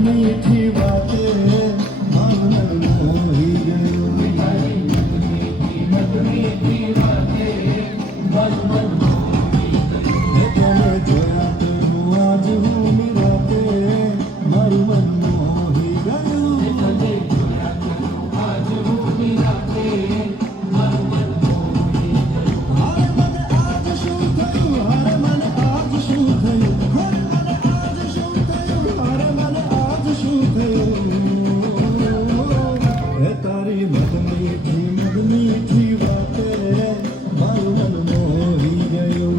મીઠી વાતે મારું મન મોહી ગયું. તને જોયા તો આજ હું નિરાતે મારું મન મોહી ગયું. હારે મને આજ શું થયું, હારે મને આજ શું થયું, હારે મને આજ શું થયું, હારે મને આજ શું થયું. હે તારી મધ મીઠી વાતે મારું મન મોહી ગયું.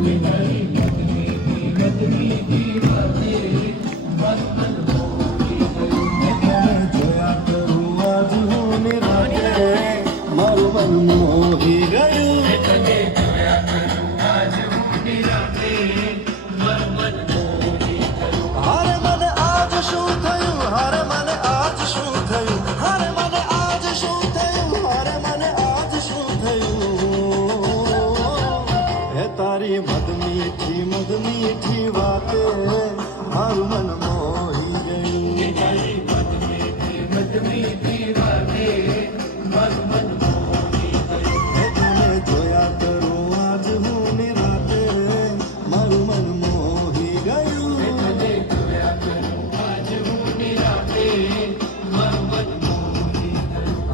તને જોયા કરું આજ હું નિરાતે મારું મન મોહી ગયું. હારે મને આજ શું થયું, હારે મને આજ શું થયું, હારે મને આજ શું થયું, હારે મને આજ શું થયું. હે તારી મધ મીઠી વાતે મારું મન મોહી ગયું. હે તને જોયા કરું આજ હું નિરાતે મારું મન મોહી ગયું.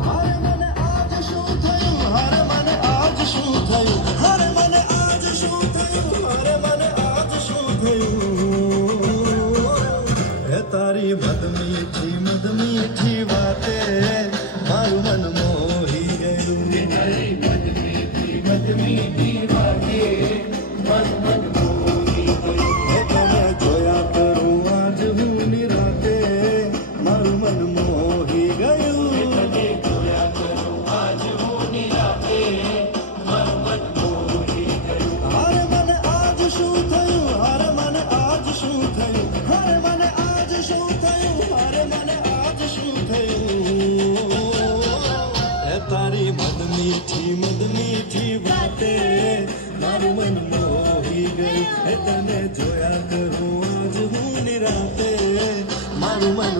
હારે મને આજ શું થયું, હારે મને આજ શું થયું, હારે મને આજ શું થયું, હારે મને આજ શું થયું. હે તારી મધ મીઠી વાતે મારું મન મોહી ગયું. હે તને જોયા કરું આજ હું નિરાતે મારું મન મોહી ગયું. હારે મને આજ શું થયું, હારે મને આજ શું થયું, હારે મને આજ શું થયું, હારે મને આજ શું થયું. હે તારી મધ મીઠી વાતે મારું મન મોહી ગયું. હે તને જોયા કરું આજ હું નિરાતે મારું મન